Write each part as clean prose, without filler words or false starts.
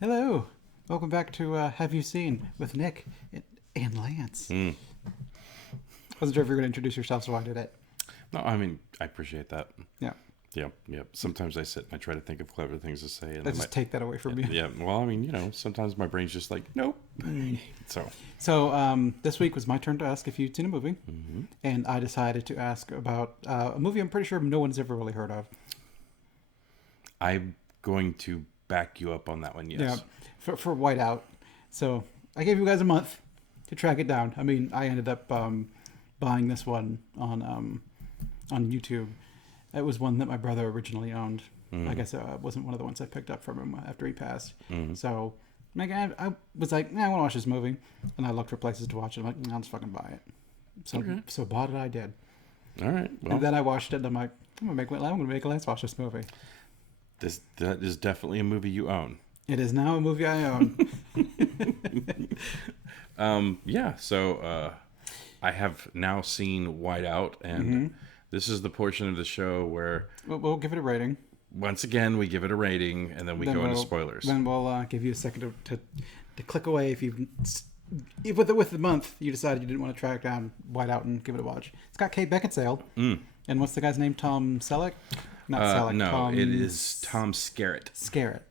Hello. Welcome back to Have You Seen with Nick and Lance. Wasn't sure if you were going to introduce yourself, so I did it. No, I mean, I appreciate that. Yeah. Yeah. Sometimes I sit and I try to think of clever things to say. And Let's just take that away from you. Yeah, well, I mean, sometimes my brain's just like, nope. So this week was my turn to ask if you'd seen a movie. And I decided to ask about a movie I'm pretty sure no one's ever really heard of. I'm going to back you up on that one, yes. Yeah, for Whiteout. So I gave you guys a month to track it down. I mean, I ended up buying this one on YouTube. It was one that my brother originally owned. I guess it wasn't one of the ones I picked up from him after he passed. So I was like, I want to watch this movie. And I looked for places to watch it. I'm like, I'll just fucking buy it. So bought it, I did. All right. Well, And then I watched it and I'm like, I'm going to make Lance watch this movie. that is definitely a movie you own. It is now a movie I own. So I have now seen Whiteout, and this is the portion of the show where, We'll give it a rating. once again, we give it a rating, and then we go into spoilers. Then we'll give you a second to click away if with the month you decided you didn't want to track down Whiteout and give it a watch. It's got Kate Beckinsale. And what's the guy's name? Tom Selleck? Not Selleck. No, Tom it is Tom Skerritt. Skerritt.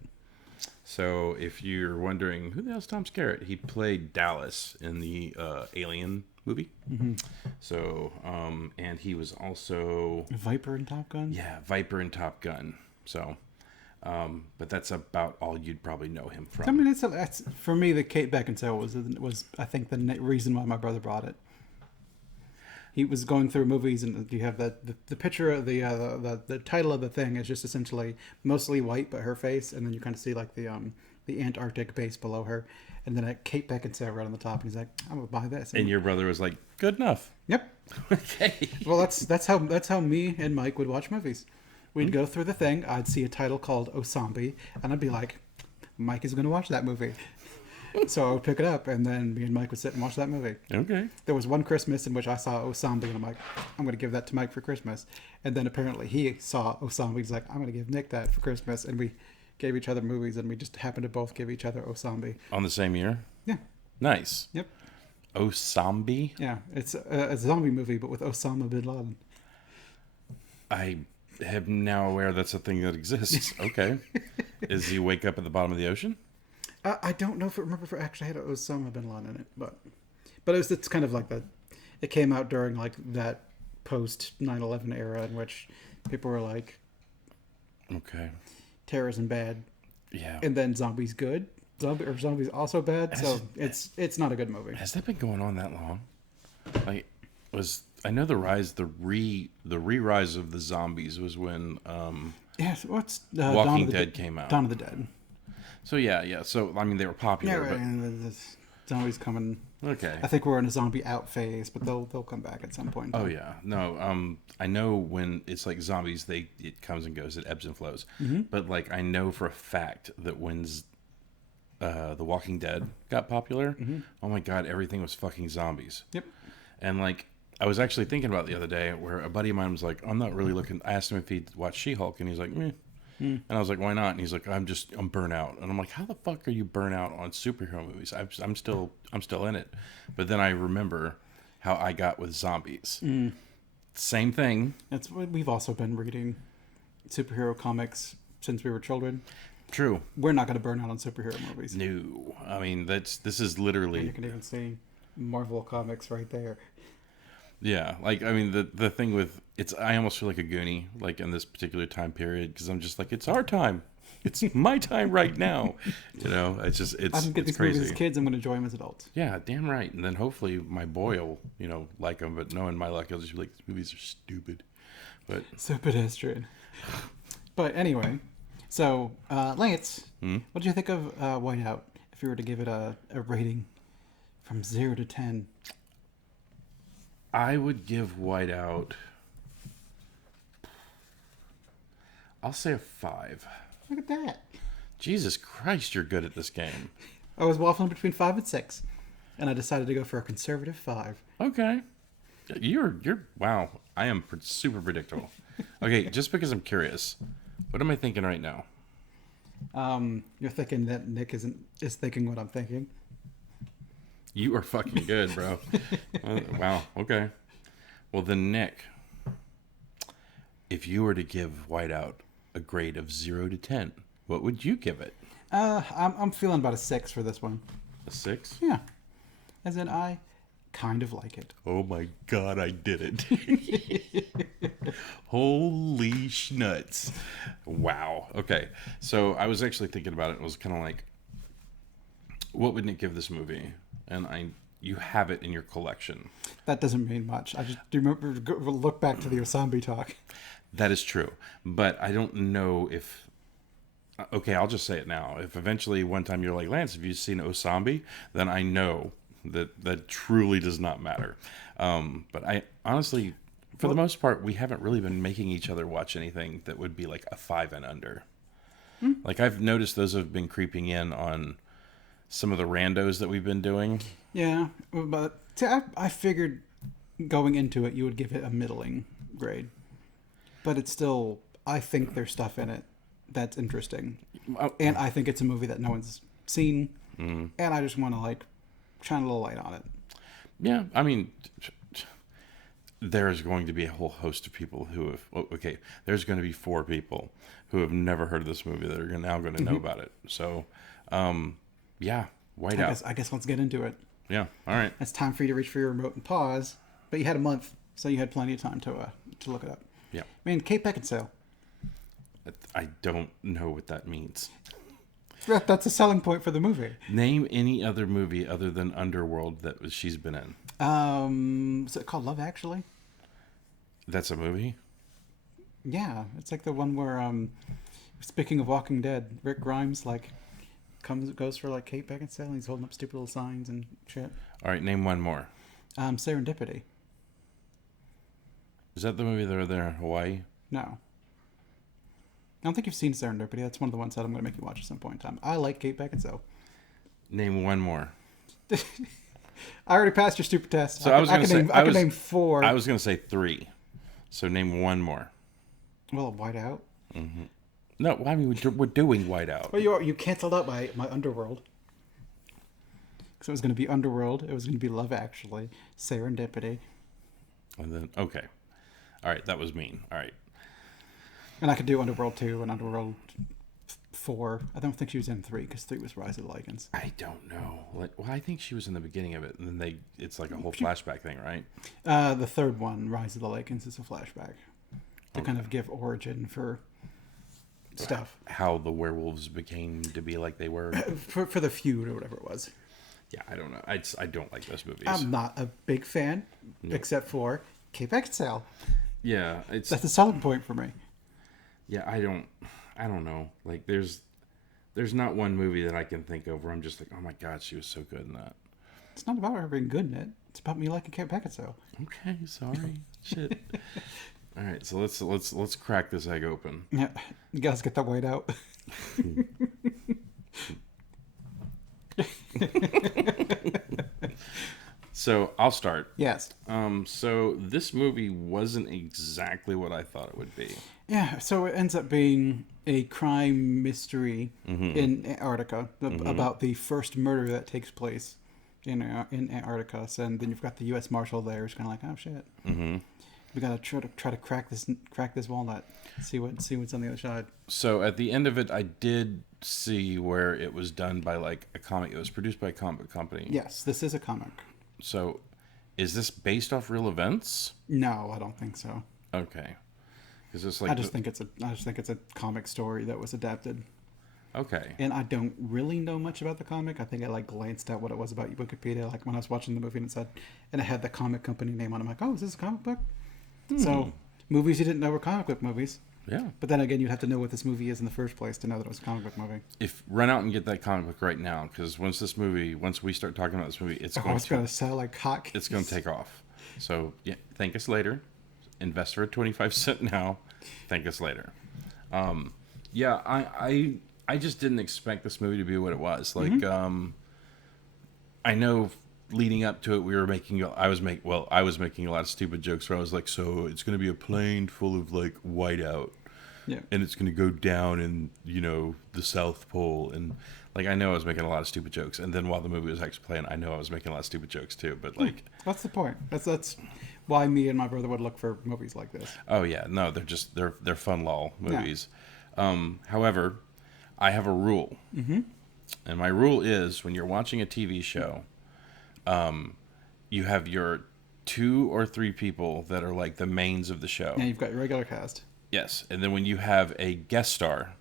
So if you're wondering who the hell's Tom Skerritt, he played Dallas in the Alien movie. So and he was also Viper in Top Gun? Viper in Top Gun. So but that's about all you'd probably know him from. I mean, that's for me. The Kate Beckinsale was I think the reason why my brother brought it. He was going through movies, and you have the picture of the title of the thing is just essentially mostly white, but her face, and then you kind of see like the Antarctic base below her, and then a Kate Beckinsale right on the top, and he's like, I'm gonna buy this. And your brother was like, good enough. Yep. Okay. Well, that's how me and Mike would watch movies. We'd go through the thing. I'd see a title called Osambi, and I'd be like, Mike is gonna watch that movie. So I would pick it up, and then me and Mike would sit and watch that movie. Okay. There was one Christmas in which I saw Osambi, and I'm like, I'm going to give that to Mike for Christmas. And then apparently he saw Osambi. He's like, I'm going to give Nick that for Christmas. And we gave each other movies, and we just happened to both give each other Osambi. On the same year? Yeah. Nice. Yep. Osambi? Yeah. It's a zombie movie, but with Osama bin Laden. I am now aware that's a thing that exists. Okay. Does he wake up at the bottom of the ocean? I don't know if it actually had Osama bin Laden in it, but it's kind of like that. It came out during like that post 9/11 era in which people were like, okay, terrorism bad, yeah, and then zombies good, zombies also bad. So it's not a good movie. Has that been going on that long? Like, I know the re-rise of the zombies was when Yes, what's Walking Dead came out. Dawn of the Dead. So yeah. So I mean, they were popular. Yeah, right. And the zombies coming. Okay. I think we're in a zombie out phase, but they'll come back at some point. Oh yeah, no. I know when it's like zombies, it comes and goes, it ebbs and flows. But like, I know for a fact that when The Walking Dead got popular, oh my god, everything was fucking zombies. Yep. And like, I was actually thinking about it the other day where a buddy of mine was like, I'm not really looking. I asked him if he'd watch She-Hulk, and he's like, meh. And I was like, why not? And he's like, I'm burnt out. And I'm like, how the fuck are you burnt out on superhero movies? I'm still in it. But then I remember how I got with zombies. Same thing. We've also been reading superhero comics since we were children. True. We're not going to burn out on superhero movies. No. I mean, this is literally. You can even see Marvel comics right there. Yeah, like, I mean, the thing with I almost feel like a Goonie, like, in this particular time period, because I'm just like, it's our time, it's my time right now, it's just I can get these crazy. movies as kids. I'm going to enjoy them as adults. Yeah, damn right. And then hopefully my boy will like them, but knowing my luck, he'll just be like, these movies are stupid. But so pedestrian. But anyway, so Lance, what do you think of Whiteout? If you were to give it a rating from 0 to 10. I would give Whiteout, I'll say a 5. Look at that. Jesus Christ, you're good at this game. I was waffling between 5 and 6, and I decided to go for a conservative 5. Okay. You're wow. I am super predictable. Okay, just because I'm curious, what am I thinking right now? You're thinking that Nick is thinking what I'm thinking. You are fucking good, bro. Wow. Okay. Well, then, Nick, if you were to give Whiteout a grade of 0 to 10, what would you give it? I'm feeling about a 6 for this one. A 6? Yeah, as in I kind of like it. Oh my god, I did it. Holy schnuts. Wow. Okay. So I was actually thinking about it and was kind of like, what would Nick give this movie? And you have it in your collection. That doesn't mean much. I just do remember look back to the Osambi talk. That is true. But I don't know if... Okay, I'll just say it now. If eventually one time you're like, Lance, have you seen Osambi? Then I know that truly does not matter. But I honestly, for the most part, we haven't really been making each other watch anything that would be like a 5 and under. Like I've noticed those have been creeping in on some of the randos that we've been doing. Yeah, but see, I figured going into it you would give it a middling grade, but it's still, I think there's stuff in it that's interesting, and I think it's a movie that no one's seen, and I just want to like shine a little light on it. Yeah, I mean, there's going to be a whole host of people who have... Okay, there's going to be 4 people who have never heard of this movie that are now going to know about it. So, yeah, Whiteout. I guess let's get into it. Yeah, all right. It's time for you to reach for your remote and pause, but you had a month, so you had plenty of time to look it up. Yeah. Man, Kate Beckinsale. I don't know what that means. That's a selling point for the movie. Name any other movie other than Underworld that she's been in. Is it called Love Actually? That's a movie? Yeah, it's like the one where speaking of Walking Dead, Rick Grimes like goes for like Kate Beckinsale and he's holding up stupid little signs and shit. All right, name one more. Serendipity. Is that the movie that are there in Hawaii? No. I don't think you've seen Serendipity. That's one of the ones that I'm going to make you watch at some point in time. I like Kate Beckinsale. Name one more. I already passed your stupid test. So I can name 4. I was going to say 3. So name one more. Well, Whiteout. Mm-hmm. No, I mean we're doing Whiteout. Well, you canceled out my Underworld. So it was going to be Underworld. It was going to be Love Actually, Serendipity. And then okay, all right, that was mean. All right. And I could do Underworld 2 and Underworld 4. I don't think she was in 3 because 3 was Rise of the Lycans. I don't know. Well, I think she was in the beginning of it, and then it's like a whole flashback thing, right? The third one, Rise of the Lycans, is a flashback to kind of give origin for stuff. How the werewolves became to be like they were. for the feud or whatever it was. Yeah, I don't know. I don't like those movies. I'm not a big fan, except for Kate Beckinsale. Yeah, that's a selling point for me. Yeah, I don't know. Like, there's not one movie that I can think of where I'm just like, oh my god, she was so good in that. It's not about her being good in it. It's about me liking Kate Beckinsale. Okay, sorry. Shit. All right, so let's crack this egg open. Yeah, you guys get that white out. So I'll start. Yes. So this movie wasn't exactly what I thought it would be. Yeah. So it ends up being a crime mystery in Antarctica about the first murder that takes place in Antarctica. And then you've got the U.S. Marshal there, who's kind of like, oh shit. Mm-hmm. We gotta try to crack this walnut. See what's on the other side. So at the end of it, I did see where it was done by like a comic. It was produced by a comic company. Yes, this is a comic. So, is this based off real events? No, I don't think so. Okay, because it's like I just think it's a comic story that was adapted. Okay. And I don't really know much about the comic. I think I like glanced at what it was about Wikipedia, like when I was watching the movie, and it had the comic company name on it. I'm like, oh, is this a comic book? So movies you didn't know were comic book movies. Yeah. But then again, you'd have to know what this movie is in the first place to know that it was a comic book movie. If run out and get that comic book right now, because once we start talking about this movie, it's going to sell like hotcakes. It's going to take off. So yeah, thank us later. Invest for a 25-cent now. Thank us later. Yeah, I just didn't expect this movie to be what it was. Like, I know leading up to it, I was making a lot of stupid jokes where I was like, so it's going to be a plane full of like whiteout. Yeah. and it's going to go down in, the South Pole. And, like, I know I was making a lot of stupid jokes. And then while the movie was actually playing, I know I was making a lot of stupid jokes, too. But, like... That's the point. That's why me and my brother would look for movies like this. Oh, yeah. No, they're fun lol movies. However, I have a rule. Mm-hmm. And my rule is, when you're watching a TV show, you have your 2 or 3 people that are like the mains of the show. Yeah, you've got your regular cast. Yes, and then when you have a guest star,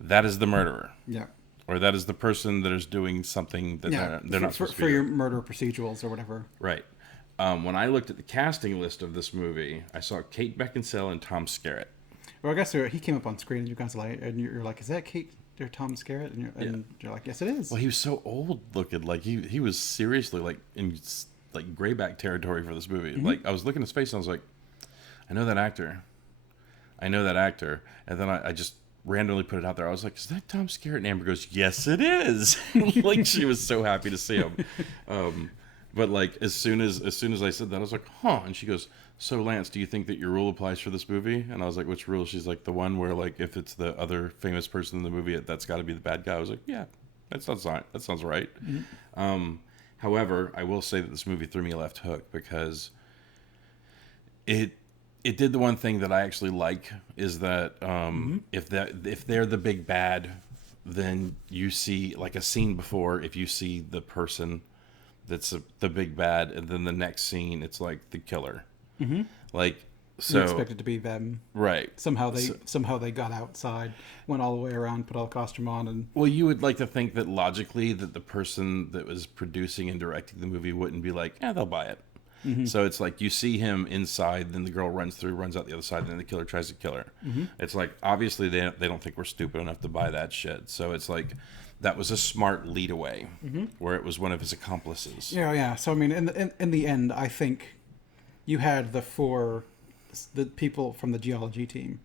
that is the murderer. Yeah. Or that is the person that is doing something that they're not supposed to be for your doing. murder procedurals or whatever. Right. When I looked at the casting list of this movie, I saw Kate Beckinsale and Tom Skerritt. Well, I guess he came up on screen and you guys like, and you're like, is that Kate or Tom Skerritt? And you're like, yes, it is. Well, he was so old looking. Like, he was seriously, like, in, like, grayback territory for this movie. Mm-hmm. Like, I was looking at his face and I was like, I know that actor. And then I just randomly put it out there. I was like, is that Tom Skerritt? And Amber goes, yes, it is. Like, she was so happy to see him. But, like, as soon as I said that, I was like, huh. And she goes, so, Lance, do you think that your rule applies for this movie? And I was like, which rule? She's like, the one where, like, if it's the other famous person in the movie, that's got to be the bad guy. I was like, yeah, that sounds right. Mm-hmm. However, I will say that this movie threw me a left hook because it did the one thing that I actually like, is that if they're the big bad, then you see, like, a scene before, if you see the person that's the big bad, and then the next scene it's like the killer. Mm-hmm. Like, so you expect it to be them, right? Somehow they got outside, went all the way around, put all the costume on, and well, you would like to think that logically that the person that was producing and directing the movie wouldn't be like, they'll buy it. Mm-hmm. So it's like you see him inside, then the girl runs out the other side, and then the killer tries to kill her. Mm-hmm. It's like, obviously they don't think we're stupid enough to buy that shit. So it's like, that was a smart lead away, where it was one of his accomplices. Yeah. So I mean, in the end, I think you had the people from the geology team,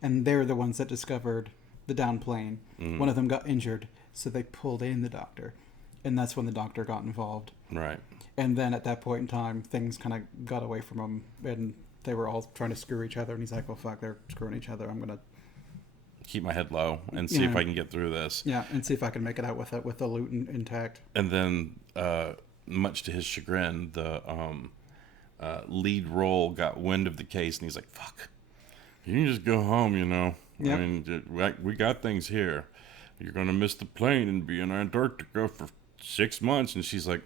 and they're the ones that discovered the down plane. Mm-hmm. One of them got injured, so they pulled in the doctor, and that's when the doctor got involved. Right. And then at that point in time, things kind of got away from him, and they were all trying to screw each other. And he's like, "Well, fuck, they're screwing each other. I'm gonna keep my head low and see if I can get through this." Yeah, and see if I can make it out with the loot intact. And then, much to his chagrin, the lead role got wind of the case, and he's like, "Fuck, you can just go home, Yep. I mean, we got things here. You're gonna miss the plane and be in Antarctica for 6 months." And she's like,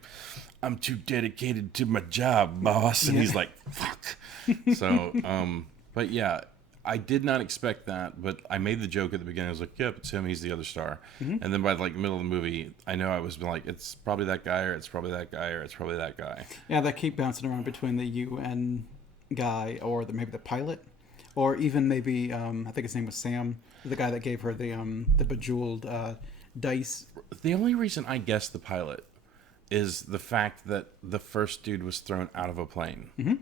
"I'm too dedicated to my job, boss." And he's like, "Fuck." So, but yeah, I did not expect that, but I made the joke at the beginning. I was like, "Yep, it's him. He's the other star." Mm-hmm. And then by like the middle of the movie, I know I was like, "It's probably that guy, or it's probably that guy, or it's probably that guy." Yeah, they keep bouncing around between the UN guy or maybe the pilot, or even maybe I think his name was Sam, the guy that gave her the bejeweled dice. The only reason I guessed the pilot is the fact that the first dude was thrown out of a plane. Mm-hmm.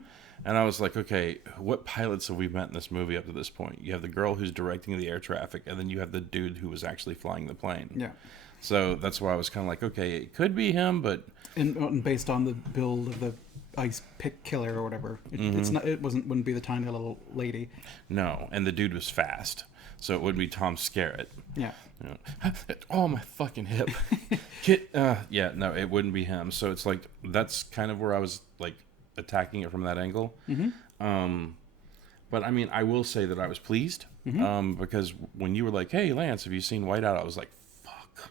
And I was like, okay, what pilots have we met in this movie up to this point? You have the girl who's directing the air traffic, and then you have the dude who was actually flying the plane. Yeah. So that's why I was kind of like, okay, it could be him, but... And based on the build of the ice pick killer or whatever, wouldn't be the tiny little lady. No, and the dude was fast, so it wouldn't be Tom Skerritt. Yeah. Oh, my fucking hip. Yeah, no, it wouldn't be him. So it's like, that's kind of where I was like attacking it from that angle. Mm-hmm. But I mean, I will say that I was pleased, because when you were like, "Hey, Lance, have you seen Whiteout?" I was like, fuck.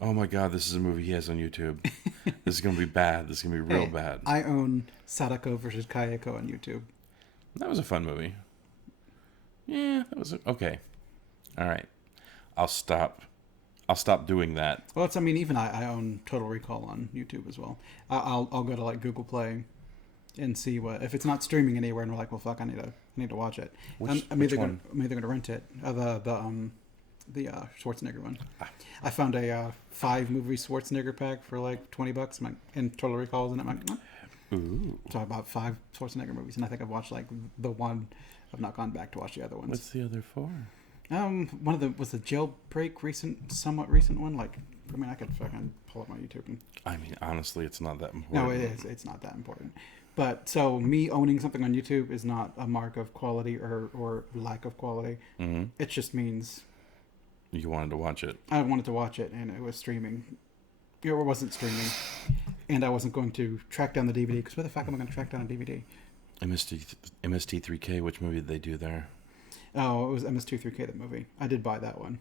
Oh my God, this is a movie he has on YouTube. This is going to be bad. This is going to be real bad. I own Sadako versus Kayako on YouTube. That was a fun movie. Yeah, that was okay. All right. I'll stop doing that. Well, even I own Total Recall on YouTube as well. I'll go to like Google Play and see what, if it's not streaming anywhere, and we're like, well, fuck, I need to watch it. I'm either gonna rent it. The Schwarzenegger one. I found a 5-movie Schwarzenegger pack for like $20. And Total Recall is in it. I'm like, ooh. So I bought 5 Schwarzenegger movies, and I think I've watched like the one. I've not gone back to watch the other ones. What's the other 4? One of them was the Jailbreak somewhat recent one. Like, I mean, I could fucking pull up my YouTube. I mean, honestly, it's not that important. No, it is. It's not that important. But so me owning something on YouTube is not a mark of quality or lack of quality. Mm-hmm. It just means You wanted to watch it. I wanted to watch it and it was streaming. It wasn't streaming. And I wasn't going to track down the DVD because where the fuck am I going to track down a DVD? MST3K, which movie did they do there? Oh, it was MS23K, the movie. I did buy that one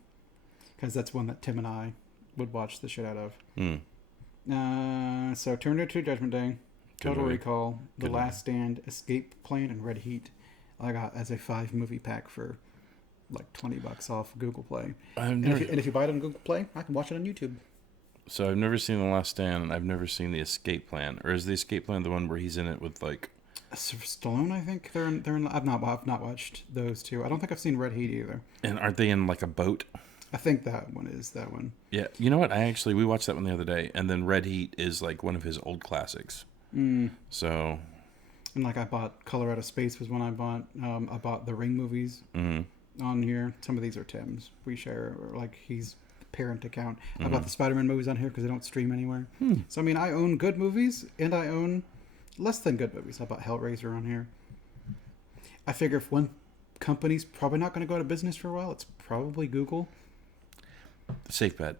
because that's one that Tim and I would watch the shit out of. So Terminator 2 Judgment Day, Total Recall, The Last Stand, Escape Plan, and Red Heat. I got as a 5-movie pack for like $20 off Google Play. And if you buy it on Google Play, I can watch it on YouTube. So I've never seen The Last Stand, and I've never seen The Escape Plan. Or is The Escape Plan the one where he's in it with like Stallone? I think they're in. I've not watched those two. I don't think I've seen Red Heat either. And aren't they in like a boat? I think that one is that one. Yeah, you know what? We watched that one the other day, and then Red Heat is like one of his old classics. So, and like I bought Color Out of Space was one I bought. I bought the Ring movies on here. Some of these are Tim's. We share like he's parent account. I bought the Spider-Man movies on here because they don't stream anywhere. So I mean, I own good movies and I own less than good movies. I bought Hellraiser on here. I figure if one company's probably not going to go out of business for a while, it's probably Google. Safe bet.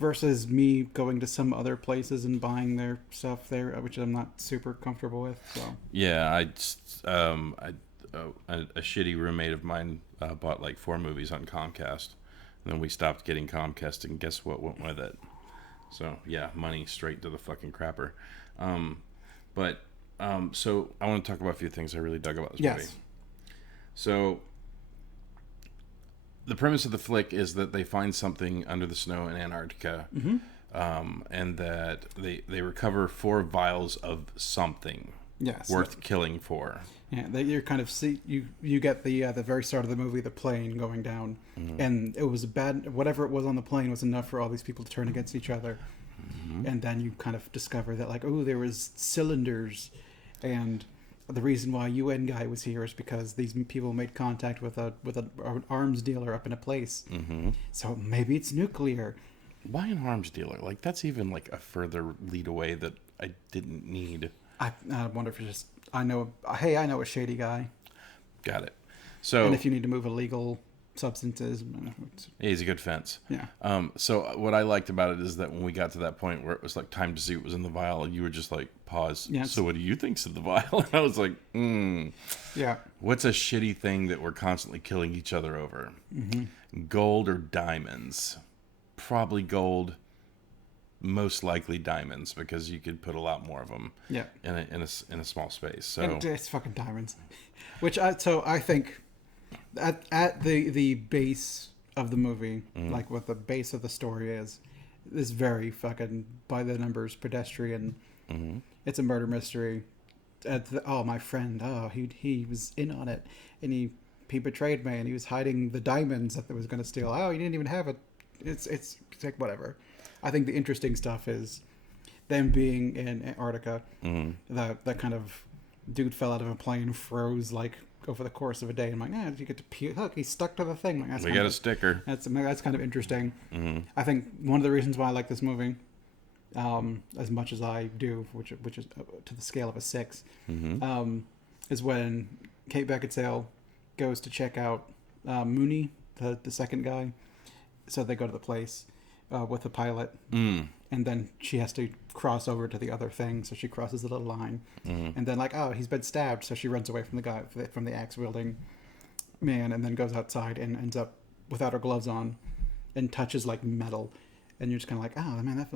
Versus me going to some other places and buying their stuff there, which I'm not super comfortable with. So yeah, a shitty roommate of mine bought like 4 movies on Comcast, and then we stopped getting Comcast, and guess what went with it? So yeah, money straight to the fucking crapper. So I want to talk about a few things I really dug about this movie. So the premise of the flick is that they find something under the snow in Antarctica, and that they recover 4 vials of something worth killing for. Yeah, you're kind of you get the very start of the movie, the plane going down, and it was whatever it was on the plane was enough for all these people to turn against each other, and then you kind of discover that like, oh, there was cylinders, and the reason why UN guy was here is because these people made contact with an arms dealer up in a place. So maybe it's nuclear. Why an arms dealer? Like that's even like a further lead away that I didn't need. I wonder if it's just I know a shady guy. Got it. So and if you need to move illegal substances, he's a good fence. Yeah. So what I liked about it is that when we got to that point where it was like time to see what was in the vial, you were just like, pause. Yeah, so what do you think's in the vial? And I was like, yeah. What's a shitty thing that we're constantly killing each other over? Gold or diamonds? Probably gold. Most likely diamonds, because you could put a lot more of them. Yeah. In a small space. So and it's fucking diamonds. Which I think. At the base of the movie, like what the base of the story is very fucking by the numbers pedestrian. It's a murder mystery. My friend, he was in on it, and he betrayed me, and he was hiding the diamonds that they was going to steal. Oh, he didn't even have it. It's like whatever. I think the interesting stuff is them being in Antarctica. That kind of dude fell out of a plane, froze like over the course of a day. I'm like, you get to look, he's stuck to the thing. Like, we got a sticker. That's kind of interesting. I think one of the reasons why I like this movie, as much as I do, which is to the scale of a 6, is when Kate Beckinsale goes to check out Mooney, the second guy. So they go to the place with the pilot, and then she has to cross over to the other thing, so she crosses the little line, and then like, he's been stabbed, so she runs away from the guy from the axe wielding man, and then goes outside and ends up without her gloves on, and touches like metal, and you're just kind of like, man, that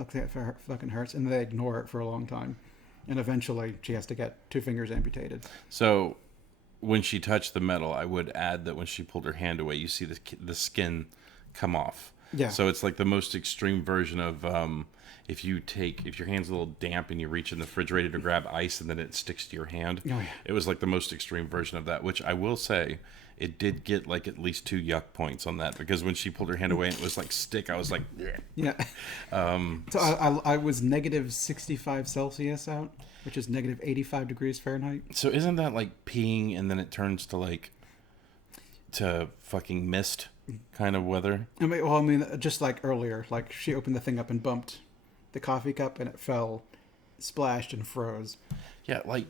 fucking hurts, and they ignore it for a long time, and eventually she has to get 2 fingers amputated. So when she touched the metal, I would add that when she pulled her hand away, you see the skin come off. Yeah. So it's like the most extreme version of if your hand's a little damp and you reach in the refrigerator to grab ice and then it sticks to your hand. Oh, yeah. It was like the most extreme version of that, which I will say it did get like at least 2 yuck points on that, because when she pulled her hand away and it was like stick, I was like, bleh. Yeah. So I was negative 65 Celsius out, which is negative 85 degrees Fahrenheit. So isn't that like peeing and then it turns to fucking mist kind of weather? I mean, just like earlier, like she opened the thing up and bumped the coffee cup and it fell, splashed and froze. Yeah, like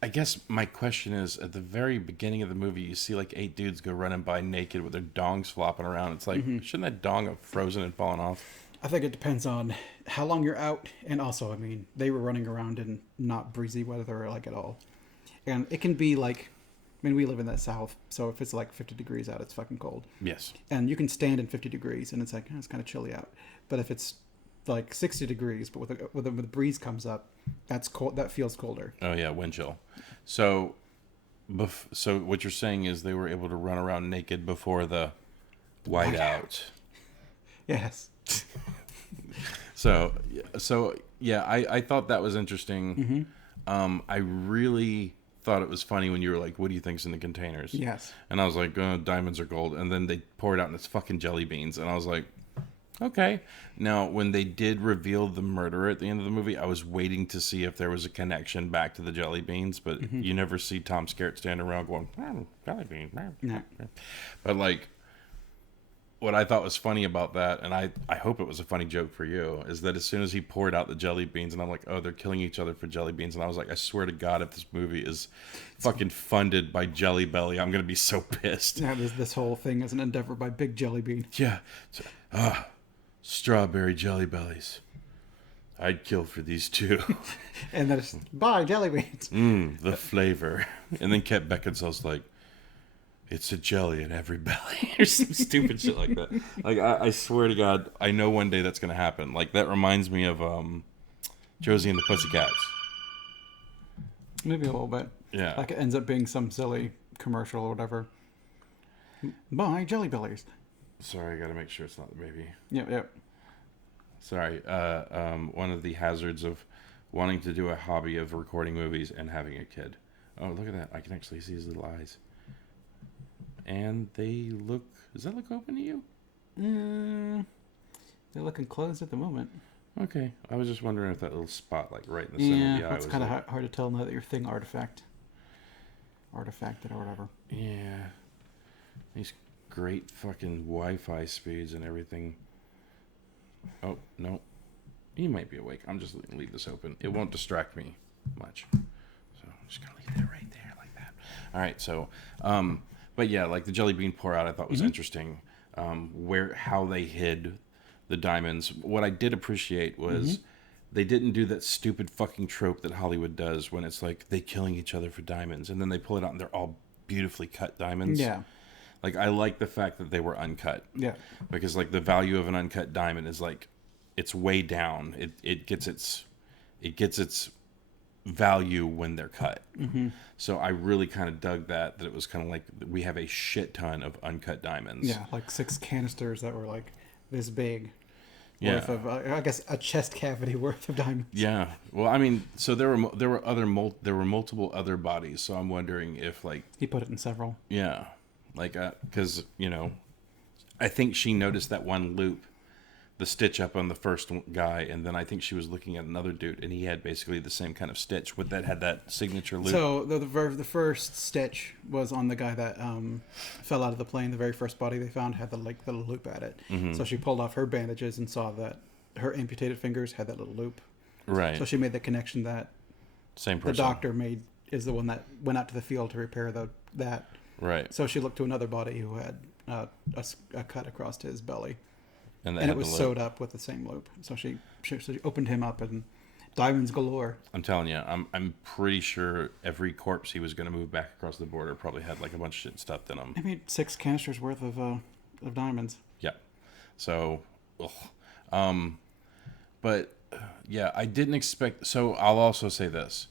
I guess my question is, at the very beginning of the movie, you see like 8 dudes go running by naked with their dongs flopping around. It's like, shouldn't that dong have frozen and fallen off? I think it depends on how long you're out, and also, I mean, they were running around in not breezy weather like at all, and it can be like, I mean, we live in the South, so if it's like 50 degrees out, it's fucking cold, Yes. and you can stand in 50 degrees, and it's like it's kind of chilly out. But if it's like 60 degrees, but with a breeze comes up, that's cold. That feels colder. Oh yeah, wind chill. So, so what you're saying is they were able to run around naked before the whiteout. Yes. So yeah, I thought that was interesting. I really thought it was funny when you were like, "What do you think's in the containers?" Yes. And I was like, "Diamonds are gold." And then they pour it out and it's fucking jelly beans. And I was like, "Okay." Now, when they did reveal the murderer at the end of the movie, I was waiting to see if there was a connection back to the jelly beans, but you never see Tom Skerritt standing around going, "Jelly beans." No. But like, what I thought was funny about that, and I hope it was a funny joke for you, is that as soon as he poured out the jelly beans, and I'm like, oh, they're killing each other for jelly beans, and I was like, I swear to God, if this movie is fucking funded by Jelly Belly, I'm gonna be so pissed. Yeah, this whole thing is an endeavor by Big Jelly Bean. Yeah, strawberry jelly bellies. I'd kill for these two. And then it's, bye, Jelly Beans. The flavor. And then Kate Beckinsale's like, it's a jelly in every belly, or some stupid shit like that. Like I swear to God, I know one day that's gonna happen. Like that reminds me of Josie and the Pussycats. Maybe a little bit. Yeah. Like it ends up being some silly commercial or whatever. Bye, Jelly Bellies. Sorry, I gotta make sure it's not the baby. Yep. Sorry. One of the hazards of wanting to do a hobby of recording movies and having a kid. Oh, look at that! I can actually see his little eyes. And they look... Does that look open to you? They're looking closed at the moment. Okay. I was just wondering if that little spot, like, right in the center of the eye that's was kind of like... hard to tell now that your thing artifacted or whatever. Yeah. These great fucking Wi-Fi speeds and everything. Oh, no. He might be awake. I'm just going to leave this open. It won't distract me much. So I'm just going to leave that right there like that. All right, so... but yeah, like the jelly bean pour out, I thought was interesting. How they hid the diamonds. What I did appreciate was they didn't do that stupid fucking trope that Hollywood does when it's like they killing each other for diamonds, and then they pull it out and they're all beautifully cut diamonds. Yeah. Like I like the fact that they were uncut. Yeah. Because like the value of an uncut diamond is like it's way down. It gets its value when they're cut. So I really kind of dug that it was kind of like we have a shit ton of uncut diamonds. Yeah, like 6 canisters that were like this big. Yeah. Worth of, I guess, a chest cavity worth of diamonds. Yeah. Well, I mean, so there were multiple other bodies. So I'm wondering if like He put it in several. yeah, like because I think she noticed that one loop, the stitch up on the first guy, and then I think she was looking at another dude, and he had basically the same kind of stitch with that had that signature loop. So the first stitch was on the guy that fell out of the plane. The very first body they found had the little loop at it. So she pulled off her bandages and saw that her amputated fingers had that little loop. Right. So she made the connection that Same person. the doctor made is the one that went out to the field to repair that. Right. So she looked to another body who had a cut across his belly. And And it was sewed up with the same loop. So she opened him up and diamonds galore. I'm telling you, I'm pretty sure every corpse he was going to move back across the border probably had like a bunch of shit stuffed in them. I made 6 canisters worth of diamonds. Yeah. So, but yeah, I didn't expect. So I'll also say this: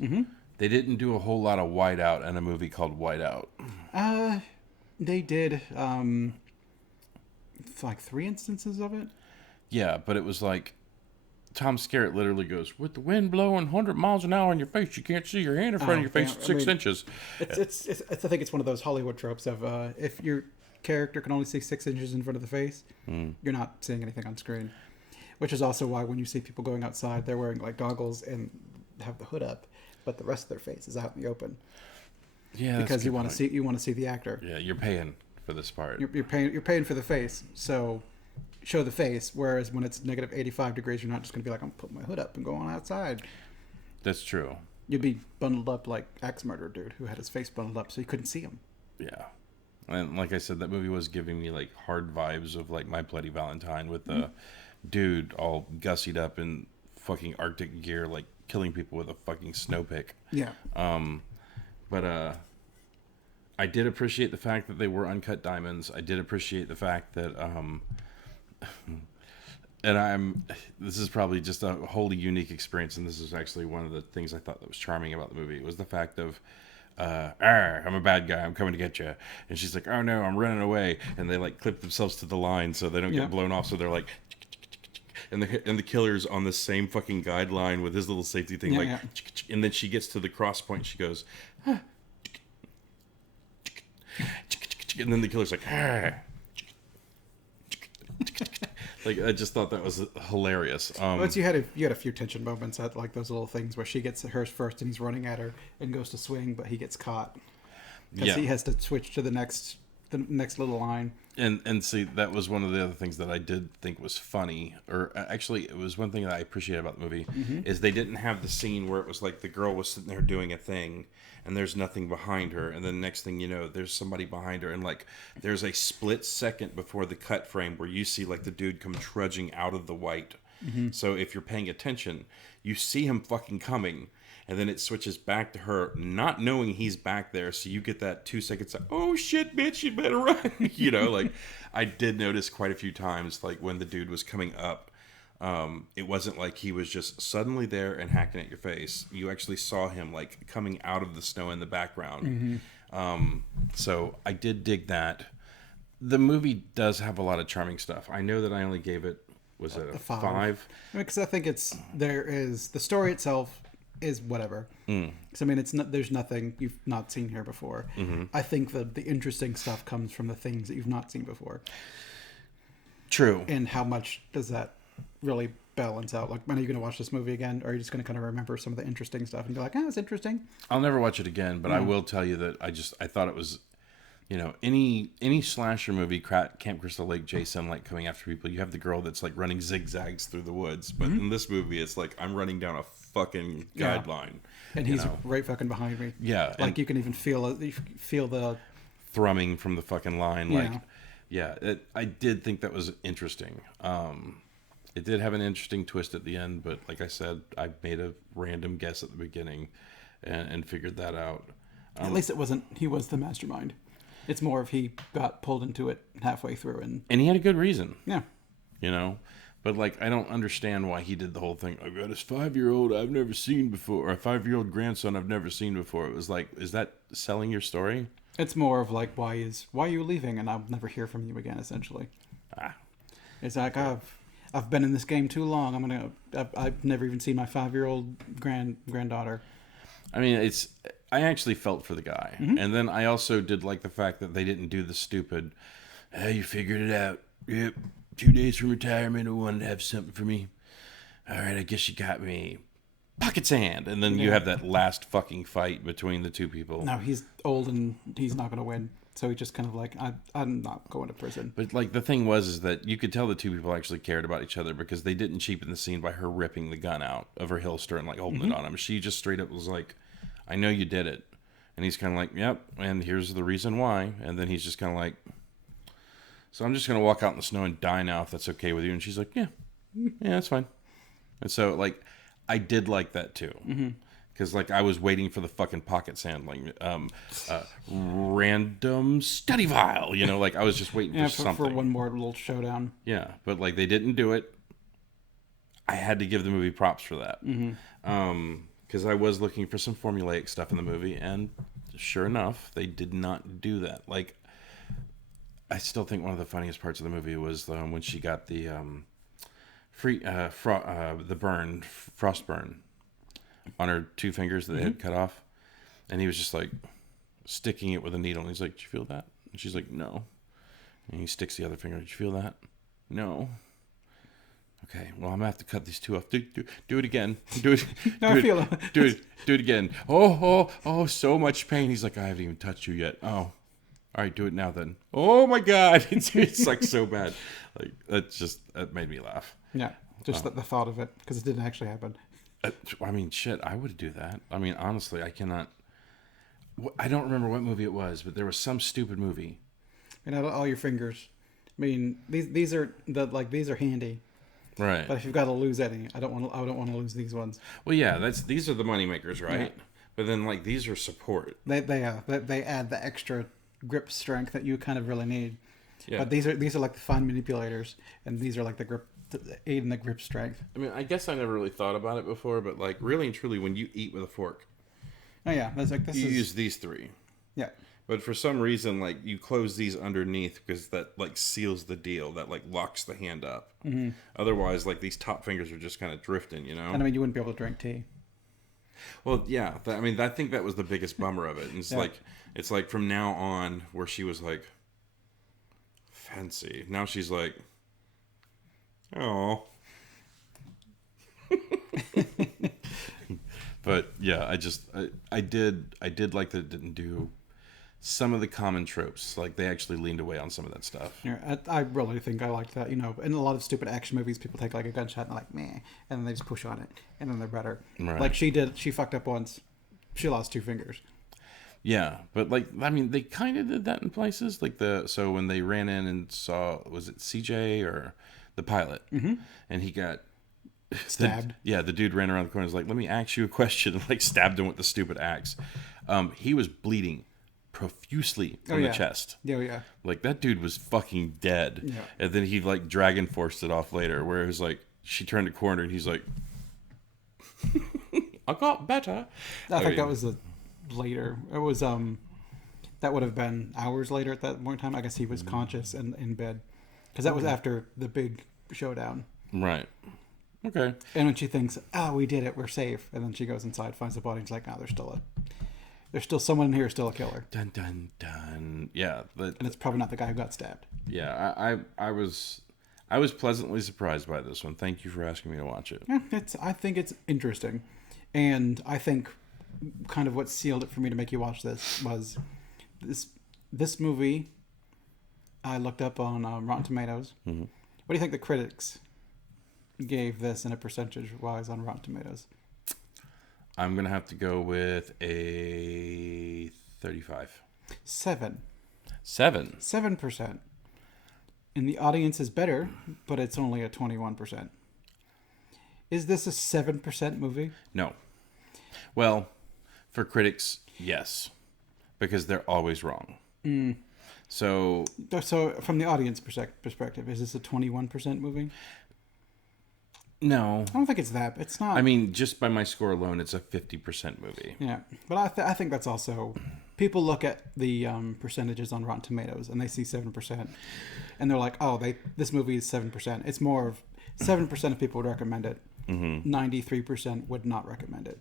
they didn't do a whole lot of Whiteout in a movie called Whiteout. They did like 3 instances of it. Yeah, but it was like Tom Skerritt literally goes, "With the wind blowing 100 miles an hour in your face, you can't see your hand in front of your face yeah, 6 inches." It's I think it's one of those Hollywood tropes of if your character can only see 6 inches in front of the face, you're not seeing anything on screen. Which is also why when you see people going outside, they're wearing like goggles and have the hood up, but the rest of their face is out in the open. Yeah, because you want to see the actor. Yeah, you're paying for this part. You're paying for the face, so show the face. Whereas when it's negative 85 degrees, you're not just going to be like, I'm putting my hood up and going outside. That's true. You'd be bundled up like Axe Murderer dude who had his face bundled up so you couldn't see him. Yeah. And like I said, that movie was giving me like hard vibes of like My Bloody Valentine with the dude all gussied up in fucking Arctic gear, like killing people with a fucking snow pick. Yeah. But I did appreciate the fact that they were uncut diamonds. I did appreciate the fact that this is probably just a wholly unique experience, and this is actually one of the things I thought that was charming about the movie. It was the fact of I'm a bad guy, I'm coming to get you. And she's like, oh no, I'm running away. And they like clip themselves to the line so they don't get blown off. So they're like, and the killer's on the same fucking guideline with his little safety thing, and then she gets to the cross point. She goes, and then the killer's like, like I just thought that was hilarious. But you had a few tension moments at like those little things where she gets hers first and he's running at her and goes to swing, but he gets caught because he has to switch to the next little line. And see, that was one of the other things that I did think was funny, or actually it was one thing that I appreciated about the movie, is they didn't have the scene where it was like the girl was sitting there doing a thing and there's nothing behind her, and then next thing you know there's somebody behind her, and like there's a split second before the cut frame where you see like the dude come trudging out of the white. So if you're paying attention, you see him fucking coming, and then it switches back to her not knowing he's back there, so you get that 2 seconds like, oh shit bitch, you better run. You know, like I did notice quite a few times like when the dude was coming up, it wasn't like he was just suddenly there and hacking at your face. You actually saw him like coming out of the snow in the background. So I did dig that. The movie does have a lot of charming stuff. I know that I only gave it, was it a 5? Because I think the story itself is whatever. Because I mean, there's nothing you've not seen here before. I think the interesting stuff comes from the things that you've not seen before. True. And how much does that really balance out? Like, when are you going to watch this movie again? Or are you just going to kind of remember some of the interesting stuff and be like, it's interesting? I'll never watch it again, but I will tell you that I thought it was, you know, any slasher movie, Camp Crystal Lake, Jason, like coming after people, you have the girl that's like running zigzags through the woods. But in this movie, it's like I'm running down a fucking guideline. And he's right fucking behind me. Yeah. Like you can even feel the thrumming from the fucking line. Like, I did think that was interesting. It did have an interesting twist at the end, but like I said, I made a random guess at the beginning and figured that out. At least he was the mastermind. It's more of he got pulled into it halfway through. And he had a good reason. Yeah. You know? But like, I don't understand why he did the whole thing. I've got this 5-year-old I've never seen before, or a 5-year-old grandson I've never seen before. It was like, is that selling your story? It's more of like, why are you leaving and I'll never hear from you again, essentially. It's like, I've been in this game too long. I've never even seen my 5-year-old granddaughter. I mean, I actually felt for the guy. And then I also did like the fact that they didn't do the stupid, hey, you figured it out. Yep. 2 days from retirement, I wanted to have something for me. All right, I guess you got me. Pocket sand. And then you have that last fucking fight between the two people. No, he's old and he's not going to win. So he just kind of like, I'm not going to prison. But like the thing is that you could tell the two people actually cared about each other because they didn't cheapen the scene by her ripping the gun out of her holster and like holding it on him. She just straight up was like, I know you did it. And he's kind of like, yep, and here's the reason why. And then he's just kind of like, so I'm just going to walk out in the snow and die now if that's okay with you. And she's like, yeah, that's fine. And so like, I did like that too. Because like I was waiting for the fucking pocket sand, like random study vial, you know, like I was just waiting for something. For one more little showdown. Yeah, but like they didn't do it. I had to give the movie props for that. Because I was looking for some formulaic stuff in the movie, and sure enough, they did not do that. Like, I still think one of the funniest parts of the movie was when she got the frost burn on her 2 fingers that they had cut off, and he was just like sticking it with a needle, and he's like, "Did you feel that?" And she's like, "No." And he sticks the other finger. "Did you feel that?" "No." "Okay, well, I'm gonna have to cut these 2 off. Do it again. Do it. Do it again. Oh, so much pain." He's like, "I haven't even touched you yet." "Oh, all right, do it now then." "Oh my God." It's like so bad. Like that made me laugh. Yeah, just the thought of it, because it didn't actually happen. I mean, shit, I would do that. I mean, honestly, I cannot. I don't remember what movie it was, but there was some stupid movie. And out of all your fingers, I mean, these are these are handy. Right. But if you've got to lose any, I don't want to lose these ones. Well, yeah, these are the money makers, right? Yeah. But then like these are support. They add the extra grip strength that you kind of really need. Yeah. But these are like the fine manipulators, and these are like the grip aid in the grip strength. I mean, I guess I never really thought about it before, but like really and truly, when you eat with a fork, Oh yeah, that's like you use these three. Yeah. But for some reason, like you close these underneath because that like seals the deal. That like locks the hand up. Mm-hmm. Otherwise, like these top fingers are just kind of drifting, you know. And I mean, you wouldn't be able to drink tea. Well, yeah. I mean, I think that was the biggest bummer of it. And it's like from now on, where she was like fancy. Now she's like, oh. But yeah, I did like that it didn't do some of the common tropes. Like they actually leaned away on some of that stuff. Yeah, I really think I liked that. You know, in a lot of stupid action movies, people take like a gunshot and they're like, meh, and then they just push on it, and then they're better. Right. Like she did. She fucked up once. She lost 2 fingers. Yeah, but like I mean, they kind of did that in places. Like so when they ran in and saw, was it CJ or the pilot, and he got Stabbed. the dude ran around the corner and was like, let me ask you a question, and like stabbed him with the stupid axe. He was bleeding profusely from the chest. Yeah, yeah. Like that dude was fucking dead. Yeah. And then he like dragon forced it off later, where it was like she turned a corner and he's like, I got better. I think that was later. It was that would have been hours later at that point in time. I guess he was conscious and in bed, because that was after the big showdown. Right. Okay. And when she thinks, "Oh, we did it, we're safe," and then she goes inside, finds the body, and she's like, "Oh, there's still someone in here, still a killer." Dun dun dun. Yeah. And it's probably not the guy who got stabbed. Yeah. I was pleasantly surprised by this one. Thank you for asking me to watch it. Yeah, I think it's interesting, and I think kind of what sealed it for me to make you watch this was this movie. I looked up on Rotten Tomatoes. Mm-hmm. What do you think the critics gave this in a percentage wise on Rotten Tomatoes? I'm gonna have to go with a 35. 7%. 7%. And the audience is better, but it's only a 21%. Is this a 7% movie? No. Well, for critics, yes, because they're always wrong. So from the audience perspective, is this a 21% movie? No. I don't think it's that. It's not. I mean, just by my score alone, it's a 50% movie. Yeah. But I think that's also... People look at the percentages on Rotten Tomatoes, and they see 7%. And they're like, oh, this movie is 7%. It's more of... 7% of people would recommend it. 93% would not recommend it.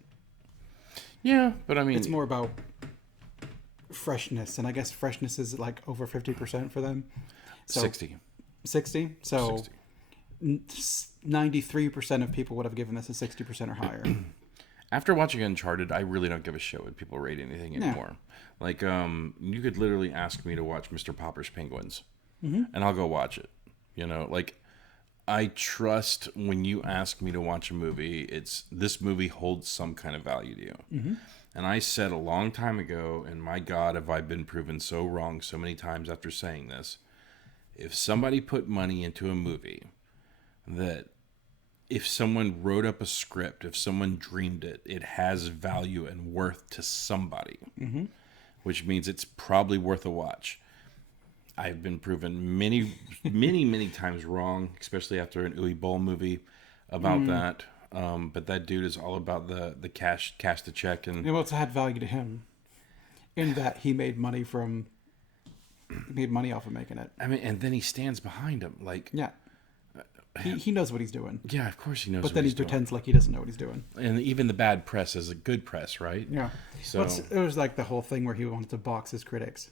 Yeah, but I mean... It's more about freshness. And I guess freshness is like over 50% for them. So, 60. 60? So... 93% of people would have given this a 60% or higher. After watching Uncharted, I really don't give a shit what people rate anything anymore. Like, you could literally ask me to watch Mr. Popper's Penguins, and I'll go watch it. You know, like, I trust when you ask me to watch a movie, this movie holds some kind of value to you. And I said a long time ago, and my God, have I been proven so wrong so many times after saying this. If somebody put money into a movie, that if someone wrote up a script, if someone dreamed it, it has value and worth to somebody, which means it's probably worth a watch. I've been proven many, many, many times wrong, especially after an Uwe Boll movie about that. But that dude is all about the cash the check. And well, it's had value to him in that he made money off of making it. I mean, and then he stands behind him. Like, yeah. He knows what he's doing. Yeah, of course he knows. But then he pretends like he doesn't know what he's doing. And even the bad press is a good press, right? Yeah. So it was like the whole thing where he wanted to box his critics.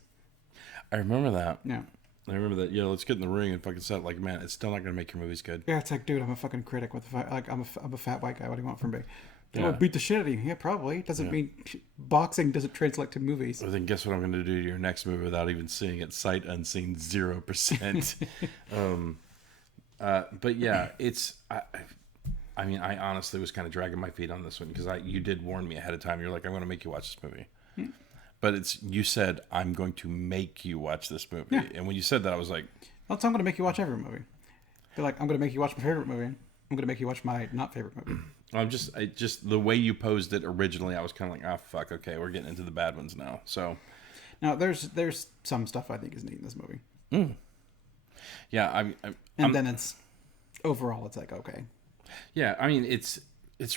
I remember that. Yeah. I remember that. Yeah, let's get in the ring and fucking set. Like, man, it's still not gonna make your movies good. Yeah, it's like, dude, I'm a fucking critic. I'm a fat white guy. What do you want from me? Yeah. Oh, beat the shit out of you. Yeah, probably. Doesn't mean boxing doesn't translate to movies. Well, then guess what I'm going to do to your next movie without even seeing it? Sight unseen, 0%. But yeah, I mean, I honestly was kind of dragging my feet on this one because you did warn me ahead of time. You're like, I'm going to make you watch this movie. But you said, I'm going to make you watch this movie. Yeah. And when you said that, I was like, I'm going to make you watch every movie. Be like, I'm going to make you watch my favorite movie. I'm going to make you watch my not favorite movie. I just the way you posed it originally, I was kind of like, oh fuck, okay, we're getting into the bad ones now. So now there's some stuff I think is neat in this movie. Yeah, then it's overall it's like okay. Yeah, I mean it's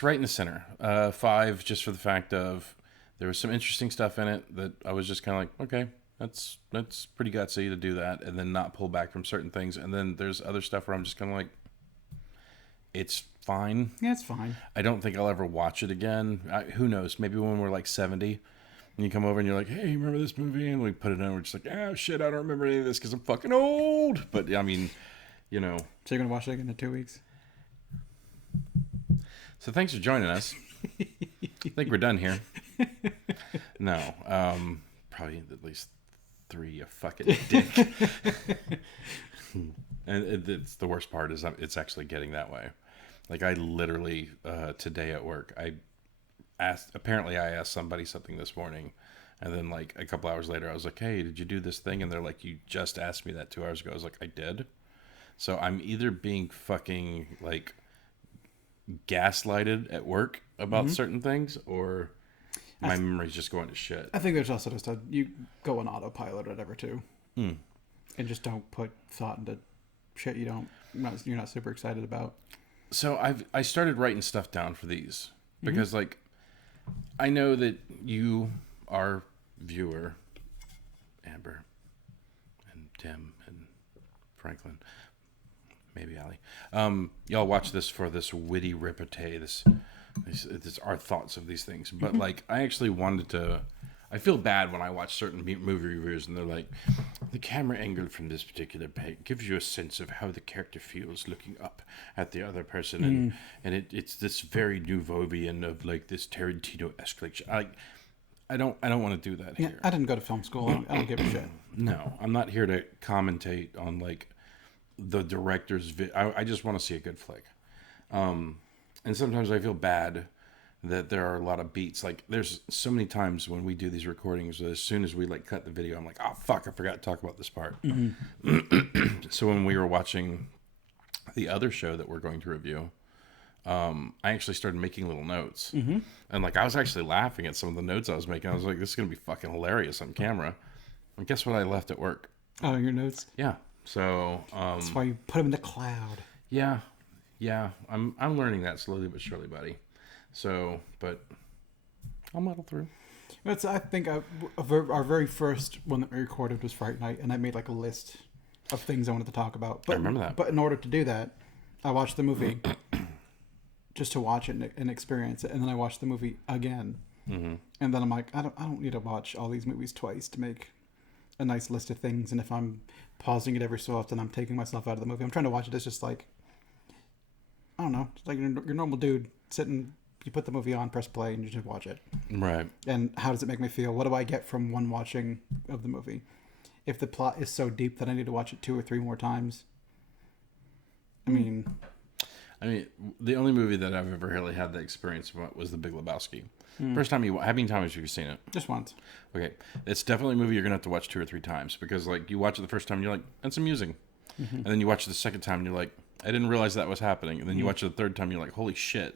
right in the center. 5 just for the fact of there was some interesting stuff in it that I was just kind of like, okay, that's pretty gutsy to do that, and then not pull back from certain things. And then there's other stuff where I'm just kind of like, it's fine. Yeah, it's fine. I don't think I'll ever watch it again. Who knows? Maybe when we're like 70, and you come over and you're like, hey, remember this movie? And we put it on. We're just like, ah, shit, I don't remember any of this because I'm fucking old. But I mean, you know. So you're gonna watch it again in 2 weeks? So thanks for joining us. I think we're done here. No, probably at least 3. You fucking dick. And it's the worst part is it's actually getting that way. Like I literally today at work, I asked somebody something this morning, and then like a couple hours later I was like, hey, did you do this thing? And they're like, you just asked me that 2 hours ago. I was like, I did. So I'm either being fucking like gaslighted at work about certain things, or my memory's just going to shit. I think there's also just you go on autopilot or whatever too, and just don't put thought into shit you're not super excited about. So I started writing stuff down for these because like I know that you, our viewer, Amber and Tim and Franklin, maybe Allie, y'all watch this for this witty repartee, this our thoughts of these things. But like I actually wanted to. I feel bad when I watch certain movie reviews and they're like, the camera angle from this particular page gives you a sense of how the character feels looking up at the other person, and it's this very Nouveau-ian of like this Tarantino-esque. Like, I don't want to do that here. I didn't go to film school. I don't give a shit. No, I'm not here to commentate on like the director's. I just want to see a good flick, and sometimes I feel bad that there are a lot of beats. Like there's so many times when we do these recordings, as soon as we like cut the video, I'm like, oh fuck, I forgot to talk about this part. So when we were watching the other show that we're going to review, I actually started making little notes, and like I was actually laughing at some of the notes I was making. I was like, this is gonna be fucking hilarious on camera. And guess what I left at work? Oh, your notes? Yeah. So that's why you put them in the cloud. Yeah. I'm learning that slowly but surely, buddy. So, but I'll muddle through. I think our very first one that we recorded was Fright Night, and I made like a list of things I wanted to talk about. But, I remember that. But in order to do that, I watched the movie just to watch it and experience it, and then I watched the movie again, and then I'm like, I don't need to watch all these movies twice to make a nice list of things. And if I'm pausing it every so often, I'm taking myself out of the movie. I'm trying to watch it as just like, I don't know, just like your normal dude sitting. You put the movie on, press play, and you just watch it. Right. And how does it make me feel? What do I get from one watching of the movie? If the plot is so deep that I need to watch it 2 or 3 more times, I mean, the only movie that I've ever really had that experience about was The Big Lebowski. First time how many times have you seen it? Just once. Okay, it's definitely a movie you're gonna have to watch 2 or 3 times because like you watch it the first time, and you're like, that's amusing, and then you watch it the second time, and you're like, I didn't realize that was happening, and then you watch it the third time, and you're like, holy shit.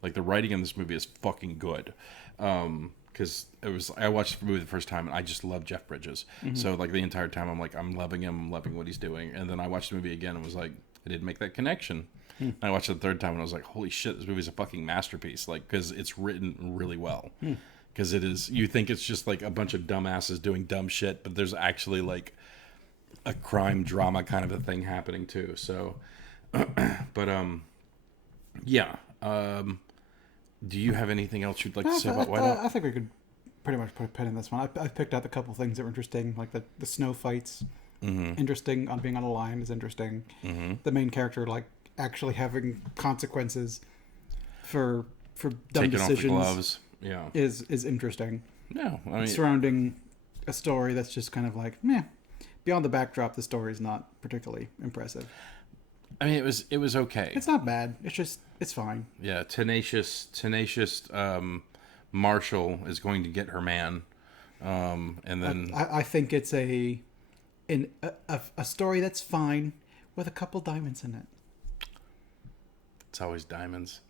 Like the writing in this movie is fucking good, because I watched the movie the first time and I just love Jeff Bridges. So like the entire time I'm like, I'm loving him, I'm loving what he's doing. And then I watched the movie again and was like, I didn't make that connection. And I watched it the third time and I was like, holy shit, this movie's a fucking masterpiece. Like because it's written really well. Because it is, you think it's just like a bunch of dumbasses doing dumb shit, but there's actually like a crime drama kind of a thing happening too. So, but yeah. Do you have anything else you'd like to say about Whiteout? I think we could pretty much put a pin in this one. I picked out a couple things that were interesting, like the snow fights. Interesting. On being on a line is interesting. The main character like actually having consequences for dumb Taking decisions. off the gloves. Yeah. Is interesting. Yeah. I mean, surrounding a story that's just kind of like meh. Beyond the backdrop, the story is not particularly impressive. I mean, it was okay. It's not bad. It's just It's fine. Yeah, tenacious. Marshall is going to get her man, and then I think it's a story that's fine with a couple diamonds in it. it's always diamonds.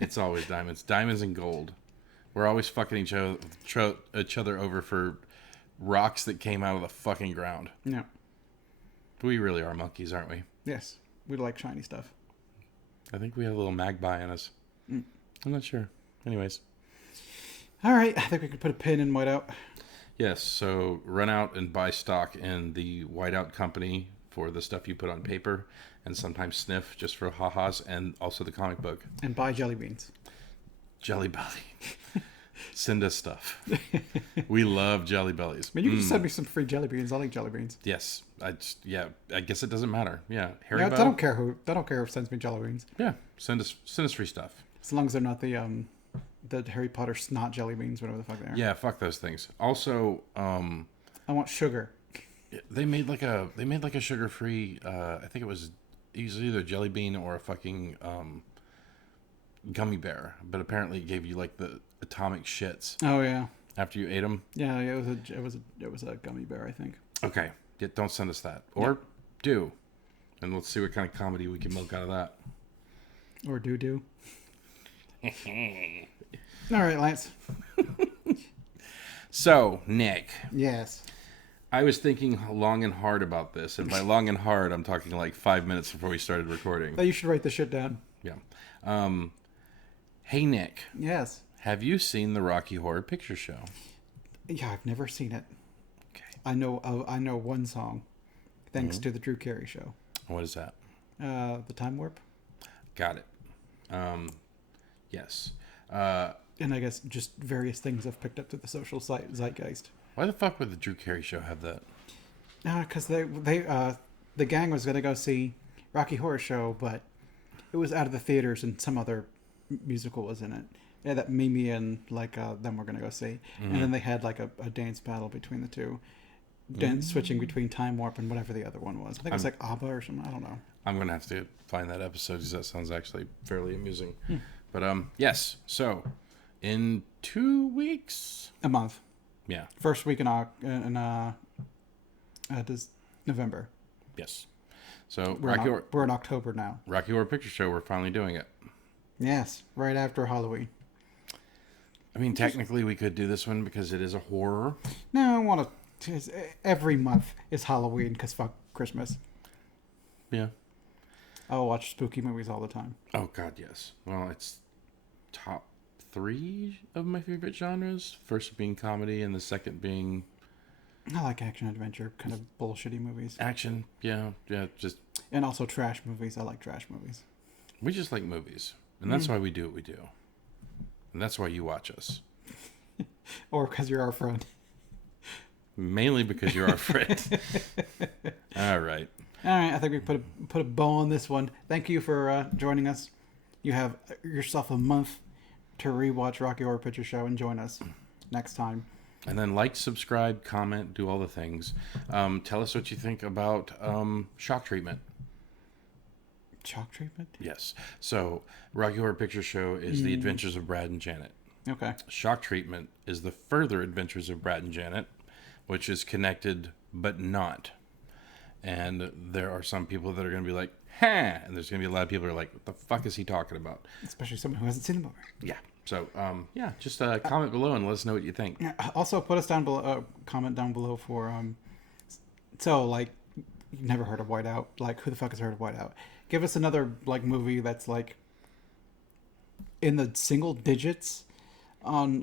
It's always diamonds. Diamonds and gold. We're always fucking each other over for rocks that came out of the fucking ground. Yeah. We really are monkeys, aren't we? Yes. We like shiny stuff. I think we have a little magpie in us. I'm not sure. Anyways. All right. I think we could put a pin in Whiteout. Yes. So run out and buy stock in the Whiteout company for the stuff you put on paper, and sometimes sniff just for ha-has, and also the comic book. And buy jelly beans. Jelly Belly. Send us stuff. We love Jelly Bellies. I mean, you can just send me some free jelly beans. I like jelly beans. Yes. I guess it doesn't matter. Yeah. Harry I don't care who sends me jelly beans. Yeah. Send us free stuff. As long as they're not the Harry Potter snot jelly beans, whatever the fuck they are. Yeah, fuck those things. Also, I want sugar. they made like a sugar-free I think it was either a jelly bean or a fucking gummy bear, but apparently it gave you like the atomic shits Oh yeah. after you ate them. Yeah, it was a gummy bear, I think. Okay. Yeah, don't send us that. Or do. And let's see what kind of comedy we can milk out of that. Or do. All right, Lance. So, Nick, Yes. I was thinking long and hard about this, and by long and hard, I'm talking like 5 minutes before we started recording. You should write this shit down. Yeah. Hey, Nick. Yes. Have you seen the Rocky Horror Picture Show? Yeah, I've never seen it. Okay. I know one song, thanks to the Drew Carey Show. What is that? The Time Warp. Got it. Yes. And I guess just various things I've picked up through the social zeitgeist. Why the fuck would the Drew Carey Show have that? Because the gang was gonna go see Rocky Horror Show, but it was out of the theaters and some other musical was in it. Yeah, that Mimi and them were gonna go see, and then they had like a dance battle between the two, switching between Time Warp and whatever the other one was. I think it was like ABBA or something. I don't know. I'm gonna have to find that episode because that sounds actually fairly amusing. But yes. So, in 2 weeks, A month. yeah, First week in November. yes. So We're in October now. Rocky Horror Picture Show, we're finally doing it. Yes, right after Halloween. I mean, technically, we could do this one because it is a horror. No, I want to. Every month is Halloween because fuck Christmas. Yeah. I'll watch spooky movies all the time. Oh God, yes. Well, it's top 3 of my favorite genres. First being comedy, and the second being I like action adventure kind of bullshitty movies, action. Yeah. Just and also trash movies. I like trash movies. we just like movies, and that's why we do what we do, and that's why you watch us. Or because you're our friend. Mainly because you're our friend. All right. All right, I think we put a bow on this one. Thank you for joining us. You have yourself a month to rewatch Rocky Horror Picture Show and join us next time. And then like, subscribe, comment, do all the things. Tell us what you think about shock treatment. Shock treatment? Yes. So Rocky Horror Picture Show is the adventures of Brad and Janet. Okay. Shock treatment is the further adventures of Brad and Janet, which is connected but not. And there are some people that are going to be like, huh, and there's going to be a lot of people who are like, what the fuck is he talking about? Especially someone who hasn't seen the movie. Yeah. So, just comment below and let us know what you think. Yeah. Also, put us down below. Comment down below for So, like, you've never heard of Whiteout. Like, who the fuck has heard of Whiteout? Give us another like movie that's like in the single digits on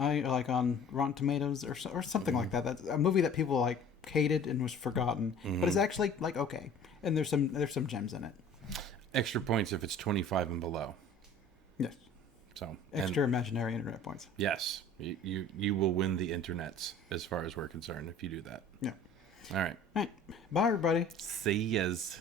on Rotten Tomatoes or something like that. That's a movie that people like hated and was forgotten, but it's actually like okay. And there's some gems in it. Extra points if it's 25 and below. Yes. So Extra imaginary internet points. Yes, you will win the internets as far as we're concerned if you do that. Yeah. All right. All right. Bye, everybody. See yas.